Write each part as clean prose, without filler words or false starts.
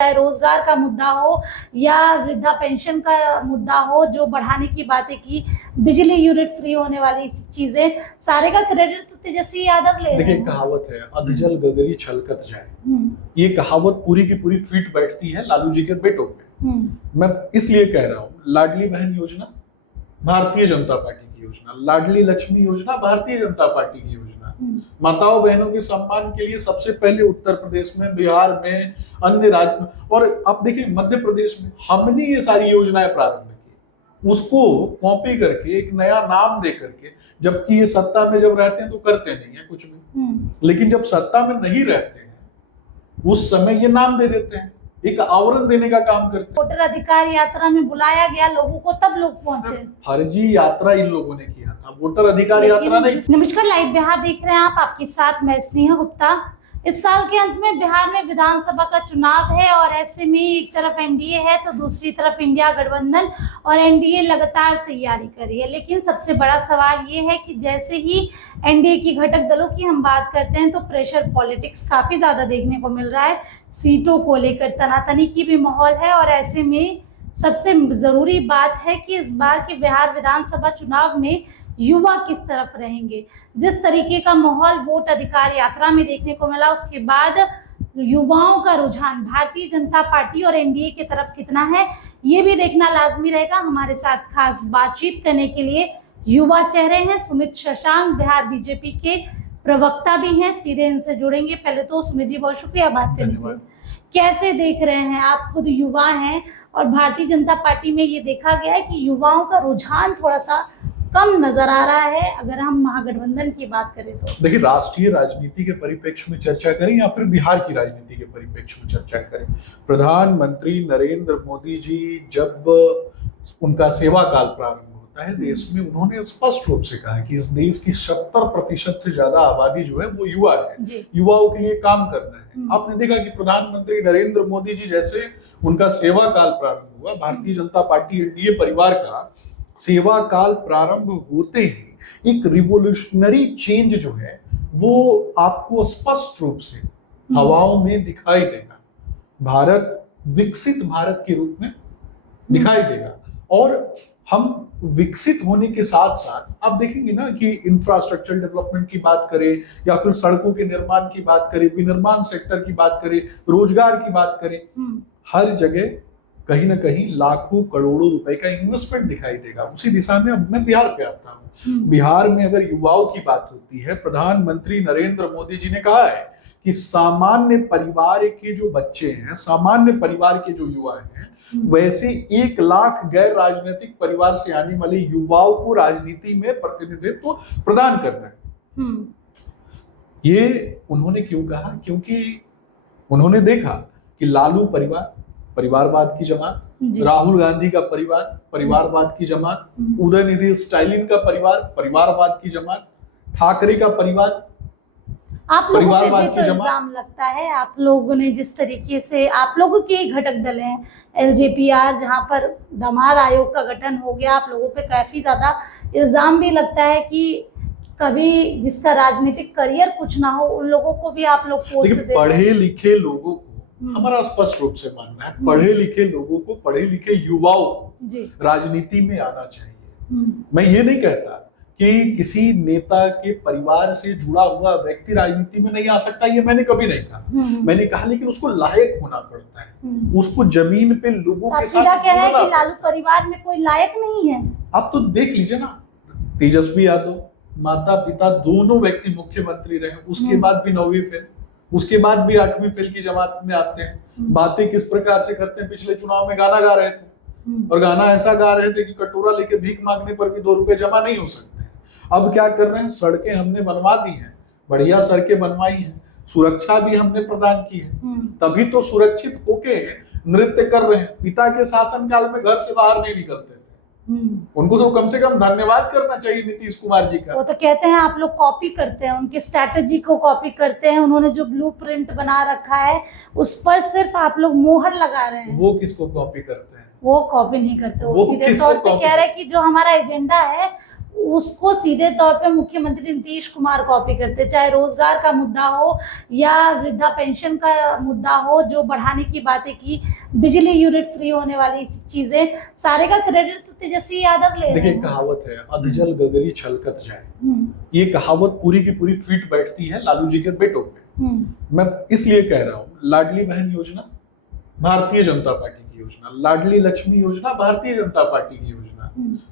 चाहे रोजगार का मुद्दा हो या वृद्धा पेंशन का मुद्दा हो, जो बढ़ाने की बातें की, बिजली यूनिट फ्री होने वाली चीजें, सारे का क्रेडिट तो तेजस्वी यादव ले रहे देखिए, हैं। कहावत है अधजल गगरी छलकत जाए। ये कहावत पूरी की पूरी फिट बैठती है लालू जी के बेटों पे। मैं इसलिए कह रहा हूँ, लाडली बहन योजना भारतीय जनता पार्टी की योजना, लाडली लक्ष्मी योजना भारतीय जनता पार्टी की योजना, माताओं बहनों के सम्मान के लिए सबसे पहले उत्तर प्रदेश में, बिहार में, अन्य राज्य में, और अब देखिए मध्य प्रदेश में हमने ये सारी योजनाएं प्रारंभ की, उसको कॉपी करके एक नया नाम दे करके, जबकि ये सत्ता में जब रहते हैं तो करते नहीं है कुछ भी, लेकिन जब सत्ता में नहीं रहते हैं उस समय ये नाम दे देते हैं, एक आवरण देने का काम करते हैं। वोटर अधिकार यात्रा में बुलाया गया लोगों को, तब लोग पहुंचे। फर्जी यात्रा इन लोगों ने किया था, वोटर अधिकार यात्रा नहीं। नमस्कार, लाइव बिहार देख रहे हैं आप, आपके साथ मैं स्नेहा गुप्ता। इस साल के अंत में बिहार में विधानसभा का चुनाव है और ऐसे में एक तरफ एनडीए है तो दूसरी तरफ इंडिया गठबंधन, और एनडीए लगातार तैयारी कर रही है। लेकिन सबसे बड़ा सवाल ये है कि जैसे ही एनडीए की घटक दलों की हम बात करते हैं तो प्रेशर पॉलिटिक्स काफी ज्यादा देखने को मिल रहा है, सीटों को लेकर तनातनी की भी माहौल है। और ऐसे में सबसे जरूरी बात है कि इस बार के बिहार विधानसभा चुनाव में युवा किस तरफ रहेंगे। जिस तरीके का माहौल वोट अधिकार यात्रा में देखने को मिला, उसके बाद युवाओं का रुझान भारतीय जनता पार्टी और एनडीए की तरफ कितना है, ये भी देखना लाजमी रहेगा। हमारे साथ खास बातचीत करने के लिए युवा चेहरे हैं। सुमित शशांक बिहार बीजेपी के प्रवक्ता भी हैं, सीधे इनसे जुड़ेंगे। पहले तो सुमित जी बहुत शुक्रिया बात करने के लिए। कैसे देख रहे हैं, आप खुद युवा हैं और भारतीय जनता पार्टी में ये देखा गया है कि युवाओं का रुझान थोड़ा सा कम नजर आ रहा है, अगर हम महागठबंधन की बात करें तो। देखिए, राष्ट्रीय राजनीति के परिप्रेक्ष्य में चर्चा करें या फिर बिहार की राजनीति के परिप्रेक्ष्य में चर्चा करें, प्रधानमंत्री नरेंद्र मोदी जी जब उनका सेवा काल प्रारंभ होता है देश में, उन्होंने स्पष्ट रूप से कहा कि इस देश की 70% से ज्यादा आबादी जो है वो युवा है, युवाओं के लिए काम करना है। आपने देखा कि प्रधानमंत्री नरेंद्र मोदी जी जैसे उनका सेवा काल प्रारंभ हुआ, भारतीय जनता पार्टी एनडीए परिवार का सेवा काल प्रारंभ होते ही एक रिवोल्यूशनरी चेंज जो है वो आपको स्पष्ट रूप से हवाओं में दिखाई देगा। भारत विकसित भारत के रूप में दिखाई देगा, और हम विकसित होने के साथ साथ आप देखेंगे ना कि इंफ्रास्ट्रक्चर डेवलपमेंट की बात करें या फिर सड़कों के निर्माण की बात करें, विनिर्माण सेक्टर की बात करें, रोजगार की बात करें, हर जगह कहीं ना कहीं लाखों करोड़ों रुपए का इन्वेस्टमेंट दिखाई देगा। उसी दिशा में अब मैं बिहार पे आता हूँ। बिहार में अगर युवाओं की बात होती है, प्रधानमंत्री नरेंद्र मोदी जी ने कहा है कि सामान्य परिवार के जो बच्चे हैं, सामान्य परिवार के जो युवा हैं, वैसे 1 लाख गैर राजनीतिक परिवार से आने वाले युवाओं को राजनीति में प्रतिनिधित्व प्रदान करना है। ये उन्होंने क्यों कहा? क्योंकि उन्होंने देखा कि लालू परिवार परिवारवाद की जमात, राहुल गांधी का परिवार परिवारवाद की जमात, उदयनिधि स्टालिन का परिवार परिवारवाद की जमात, ठाकरे का परिवार आप लोगों पे भी तो इल्जाम लगता है, आप लोगों ने जिस तरीके से, आप लोगों के घटक दल हैं एलजेपीआर, जहां पर दामाद आयोग का गठन हो गया, आप लोगों पे काफी ज्यादा इल्जाम भी लगता है कि कभी जिसका राजनीतिक करियर कुछ ना हो उन लोगों को भी आप लोग पोस्ट देते हैं। पढ़े लिखे लोगों को, हमारा स्पष्ट रूप से मानना है, पढ़े लिखे लोगों को, पढ़े लिखे युवाओं को राजनीति में आना चाहिए। मैं ये नहीं कहता कि किसी नेता के परिवार से जुड़ा हुआ व्यक्ति राजनीति में नहीं आ सकता, ये मैंने कभी नहीं कहा। मैंने कहा लेकिन उसको लायक होना पड़ता है, उसको जमीन पे लोगों के साथ कह रहे हैं कि लालू परिवार में कोई लायक नहीं है। आप तो देख लीजिए ना, तेजस्वी यादव माता पिता दोनों व्यक्ति मुख्यमंत्री रहे, उसके बाद भी 9वीं फेल, उसके बाद भी 8वीं फेल की जमात में आते हैं। बातें किस प्रकार से करते हैं, पिछले चुनाव में गाना गा रहे थे और गाना ऐसा गा रहे थे कि कटोरा लेके भीख मांगने पर भी 2 रुपए जमा नहीं हो सकते। अब क्या कर रहे हैं, सड़कें हमने बनवा दी हैं, बढ़िया सड़कें बनवाई हैं, सुरक्षा भी हमने प्रदान की है, तभी तो सुरक्षित होके नृत्य कर रहे हैं। पिता के शासनकाल में घर से बाहर नहीं निकलते थे, उनको तो कम से कम धन्यवाद करना चाहिए नीतीश कुमार जी का। वो तो कहते हैं आप लोग कॉपी करते हैं, उनकी स्ट्रैटेजी को कॉपी करते हैं, उन्होंने जो ब्लूप्रिंट बना रखा है उस पर सिर्फ आप लोग मोहर लगा रहे हैं। वो किसको कॉपी करते हैं? वो कॉपी नहीं करते, वो सीधे तौर पे कह रहे हैं कि जो हमारा एजेंडा है उसको सीधे तौर पे मुख्यमंत्री नीतीश कुमार कॉपी करते, चाहे रोजगार का मुद्दा हो या वृद्धा पेंशन का मुद्दा हो, जो बढ़ाने की बातें की, बिजली यूनिट फ्री होने वाली चीजें, सारे का क्रेडिट तो तेजस्वी यादव ले रहे देखिए, हैं। कहावत है अधजल गगरी छलकत जाए, हम्म, ये कहावत पूरी की पूरी फिट बैठती है लालू जी के बेटों पे। मैं इसलिए कह रहा हूँ, लाडली बहन योजना भारतीय जनता पार्टी की योजना, लाडली लक्ष्मी योजना भारतीय जनता पार्टी की योजना,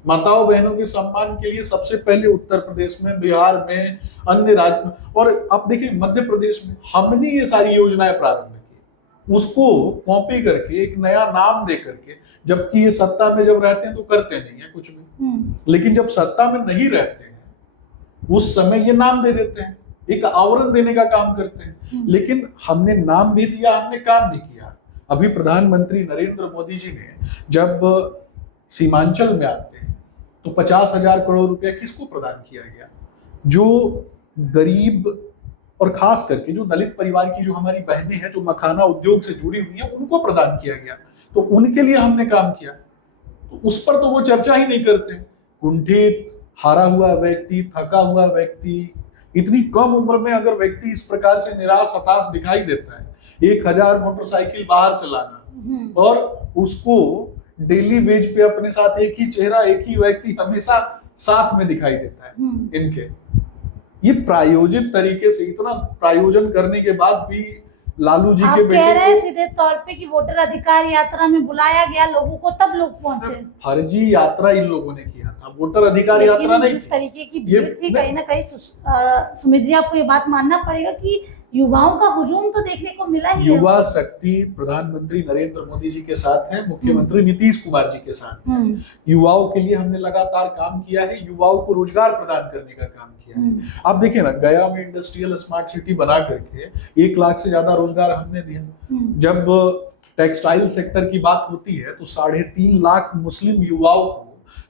माताओं बहनों के सम्मान के लिए सबसे पहले उत्तर प्रदेश में, बिहार में, अन्य राज्य में, और आप देखिए मध्य प्रदेश में हमने ये सारी योजनाएं प्रारंभ की, उसको कॉपी करके एक नया नाम दे करके, जबकि ये सत्ता में जब रहते हैं तो करते नहीं है कुछ भी, लेकिन जब सत्ता में नहीं रहते हैं उस समय ये नाम दे देते हैं, एक आवरण देने का काम करते हैं। लेकिन हमने नाम भी दिया, हमने काम भी किया। अभी प्रधानमंत्री नरेंद्र मोदी जी ने जब सीमांचल में आते हैं तो 50,000 करोड़ रुपया किसको प्रदान किया गया? जो गरीब और खास करके जो दलित परिवार की जो हमारी बहनें हैं, जो मखाना उद्योग से जुड़ी हुई हैं, उनको प्रदान किया गया। तो उनके लिए हमने काम किया, तो उस पर तो वो चर्चा ही नहीं करते। कुंठित, हारा हुआ व्यक्ति, थका हुआ व्यक्ति, इतनी कम उम्र में अगर व्यक्ति इस प्रकार से निराश हताश दिखाई देता है, 1000 मोटरसाइकिल बाहर से लाना और उसको डेली वेज पे अपने साथ एक ही चेहरा, एक ही व्यक्ति हमेशा साथ में दिखाई देता है इनके, ये प्रायोजित तरीके से, इतना प्रायोजन करने के बाद भी लालू जी आप के कह रहे हैं बेटे सीधे तौर पे कि वोटर अधिकार यात्रा में बुलाया गया लोगों को, तब लोग पहुंचे। फर्जी यात्रा इन लोगों ने किया था, वोटर अधिकार यात्रा लेकिन नहीं जिस थी। तरीके की भीड़ थी, कहीं ना कहीं सुमित जी आपको ये बात मानना पड़ेगा कि युवाओं का हुजूम तो देखने को मिला ही है। युवा शक्ति प्रधानमंत्री नरेंद्र मोदी जी के साथ है, मुख्यमंत्री नीतीश कुमार जी के साथ है। युवाओं के लिए हमने लगातार काम किया है, युवाओं को रोजगार प्रदान करने का काम किया है। आप देखिए ना, गया में इंडस्ट्रियल स्मार्ट सिटी बना करके 1 लाख से ज्यादा रोजगार हमने दिया। जब टेक्सटाइल सेक्टर की बात होती है तो 3.5 लाख मुस्लिम युवाओं को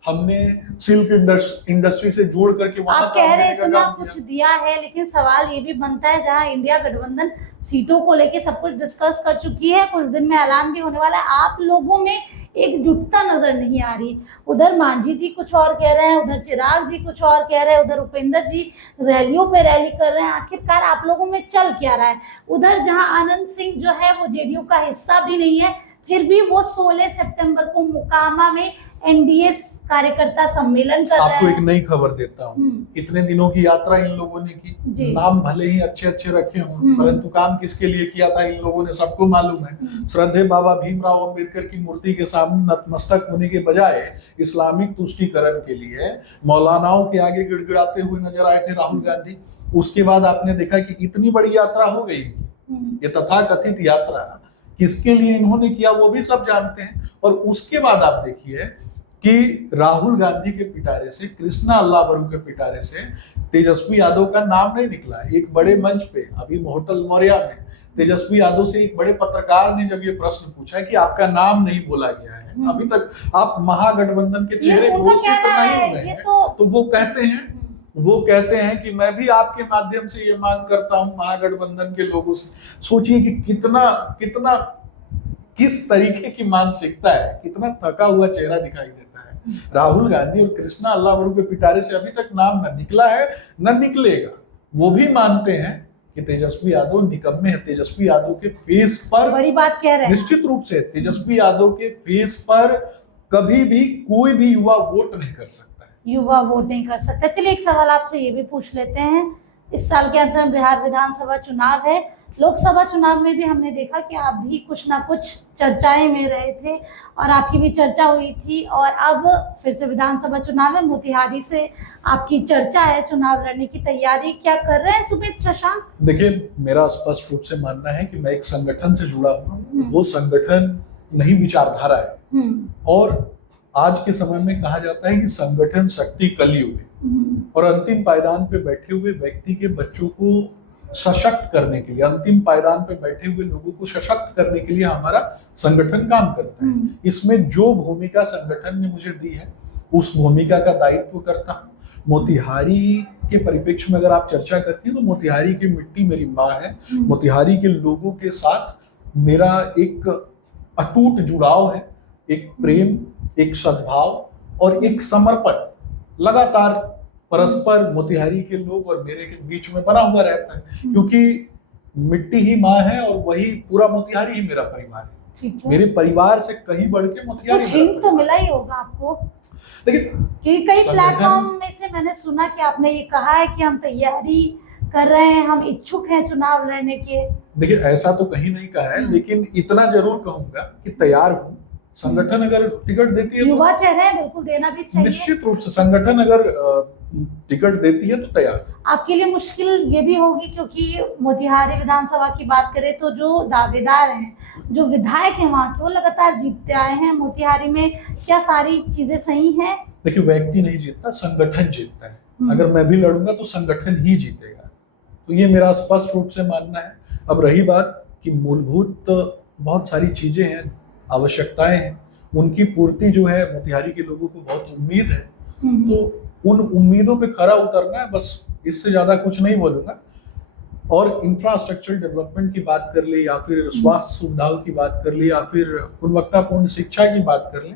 हमने सिल्क इंडस्ट्री से जोड़ करके वहां आप कह रहे इतना कुछ दिया है, लेकिन सवाल ये भी बनता है, जहां इंडिया गठबंधन सीटों को लेके सब कुछ डिस्कस कर चुकी है, कुछ दिन में ऐलान भी होने वाला है, आप लोगों में एकजुटता नजर नहीं आ रही। उधर मांझी जी कुछ और कह रहे हैं, उधर चिराग जी कुछ और कह रहे हैं, उधर उपेंद्र जी रैलियों पे रैली कर रहे हैं। आखिरकार आप लोगों में चल क्या रहा है? उधर जहां आनंद सिंह जो है वो जेडीयू का हिस्सा भी नहीं है, फिर भी वो 16 सितंबर को मोकामा में एनडीए कार्यकर्ता सम्मेलन कर रहे हैं। आपको एक नई खबर देता हूँ, इतने दिनों की यात्रा इन लोगों ने की, नाम भले ही अच्छे अच्छे रखे हों, परंतु काम किसके लिए किया था इन लोगों ने सबको मालूम है। श्रद्धेय बाबा भीमराव अंबेडकर की मूर्ति के सामने नतमस्तक होने के बजाय इस्लामिक तुष्टीकरण के लिए मौलानाओं के आगे गिड़गिड़ाते हुए नजर आए थे राहुल गांधी। उसके बाद आपने देखा कि इतनी बड़ी यात्रा हो गई, ये तथाकथित यात्रा किसके लिए इन्होंने किया वो भी सब जानते हैं। और उसके बाद आप देखिए कि राहुल गांधी के पिटारे से, कृष्णा अल्लाह के पिटारे से तेजस्वी यादव का नाम नहीं निकला। एक बड़े मंच पे अभी होटल मौर्या में तेजस्वी यादव से एक बड़े पत्रकार ने जब ये प्रश्न पूछा कि आपका नाम नहीं बोला गया है, अभी तक आप महागठबंधन के चेहरे घोषित तो नहीं हुए हैं, तो वो कहते हैं कि मैं भी आपके माध्यम से ये मांग करता हूं महागठबंधन के लोगों से। सोचिए कि कितना किस तरीके की मानसिकता है, कितना थका हुआ चेहरा दिखाई देता है। राहुल गांधी और कृष्णा अल्लाह के पिटारे से अभी तक नाम न निकला है, न निकलेगा। वो भी मानते हैं कि तेजस्वी यादव निकम्मे है। तेजस्वी यादव के फेस पर, बड़ी बात कह रहे हैं, निश्चित रूप से तेजस्वी यादव के फेस पर कभी भी कोई भी युवा वोट नहीं कर सकता है। युवा वोट नहीं कर सकता। चलिए एक सवाल आपसे ये भी पूछ लेते हैं, इस साल के अंत में बिहार विधानसभा चुनाव है, लोकसभा चुनाव में भी हमने देखा कि आप भी कुछ ना कुछ चर्चाएं में रहे थे और आपकी भी चर्चा हुई थी, और अब फिर से विधानसभा चुनाव है, मोतिहारी से आपकी चर्चा है, चुनाव लड़ने की तैयारी क्या कर रहे हैं सुमित शशांक? देखिए, मेरा स्पष्ट रूप से मानना है कि मैं एक संगठन से जुड़ा हूँ, वो संगठन नहीं विचारधारा है। और आज के समय में कहा जाता है कि संगठन शक्ति कलयुग है, और अंतिम पायदान पे बैठे हुए व्यक्ति के बच्चों को सशक्त करने के लिए, अंतिम पायदान पे बैठे हुए लोगों को सशक्त करने के लिए हमारा संगठन काम करता है। इसमें जो भूमिका संगठन ने मुझे दी है उस भूमिका का दायित्व करता हूँ। मोतिहारी के परिप्रेक्ष्य में अगर आप चर्चा करती हैं तो मोतिहारी की मिट्टी मेरी माँ है। मोतिहारी के लोगों के साथ मेरा एक अटूट जुड़ाव है, एक प्रेम, एक सद्भाव और एक समर्पण। लगातार परस्पर मोतिहारी के लोग और मेरे के बीच में बना हुआ रहता है, क्योंकि मिट्टी ही माँ है और वही पूरा मोतिहारी ही मेरा परिवार है। ठीक है। मेरे परिवार से कहीं बढ़ के मोतिहारी कुछ मेरा हिंट तो परिवार मिला ही होगा आपको, है। लेकिन क्योंकि कई संगठन- प्लेटफॉर्म में से मैंने सुना कि आपने ये कहा है कि हम तैयारी कर रहे हैं, हम इच्छुक हैं चुनाव लड़ने के। देखिए, ऐसा तो कहीं नहीं कहा है, लेकिन इतना जरूर कहूंगा कि तैयार हूँ। संगठन अगर टिकट देती है युवा तो चेहरे हैं, बिल्कुल देना भी चाहिए। निश्चित रूप से संगठन अगर टिकट देती है तो तैयार। आपके लिए मुश्किल ये भी होगी, क्योंकि मोतिहारी विधानसभा की बात करें तो जो दावेदार हैं, जो विधायक हैं वहाँ के, वो लगातार जीतते आए हैं मोतिहारी में। क्या सारी चीजें सही हैं? देखिए, व्यक्ति नहीं जीतता, संगठन जीतता है। अगर मैं भी लड़ूंगा तो संगठन ही जीतेगा, तो ये मेरा स्पष्ट रूप से मानना है। अब रही बात कि मूलभूत बहुत सारी चीजें हैं, आवश्यकताएं हैं, उनकी पूर्ति जो है मोतिहारी के लोगों को बहुत उम्मीद है, तो उन उम्मीदों पे खरा उतरना है, बस इससे ज्यादा कुछ नहीं बोलूंगा। और इंफ्रास्ट्रक्चर डेवलपमेंट की बात कर ले, या फिर स्वास्थ्य सुविधाओं की बात कर ले, या फिर गुणवत्तापूर्ण शिक्षा की बात कर ले,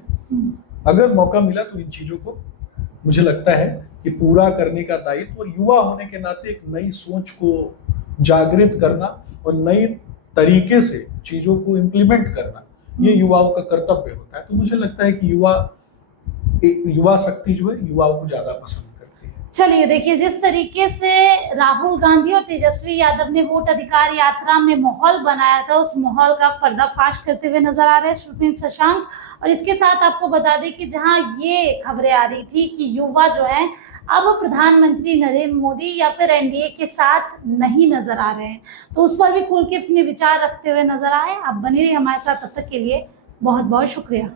अगर मौका मिला तो इन चीजों को मुझे लगता है कि पूरा करने का दायित्व, और युवा होने के नाते एक नई सोच को जागृत करना और नई तरीके से चीजों को इम्प्लीमेंट करना, ये युवाओं का कर्तव्य होता है। तो मुझे लगता है कि युवा शक्ति जो है युवाओं को ज्यादा पसंद करती है। चलिए, देखिए, जिस तरीके से राहुल गांधी और तेजस्वी यादव ने वोट अधिकार यात्रा में माहौल बनाया था, उस माहौल का पर्दाफाश करते हुए नजर आ रहे हैं श्रुति शशांक। और इसके साथ आपको बता दें कि जहां ये खबरें आ रही थी कि युवा जो है अब प्रधानमंत्री नरेंद्र मोदी या फिर एनडीए के साथ नहीं नजर आ रहे हैं, तो उस पर भी खुल के अपने विचार रखते हुए नजर आए। आप बने रहिए हमारे साथ, तब तक के लिए बहुत बहुत शुक्रिया।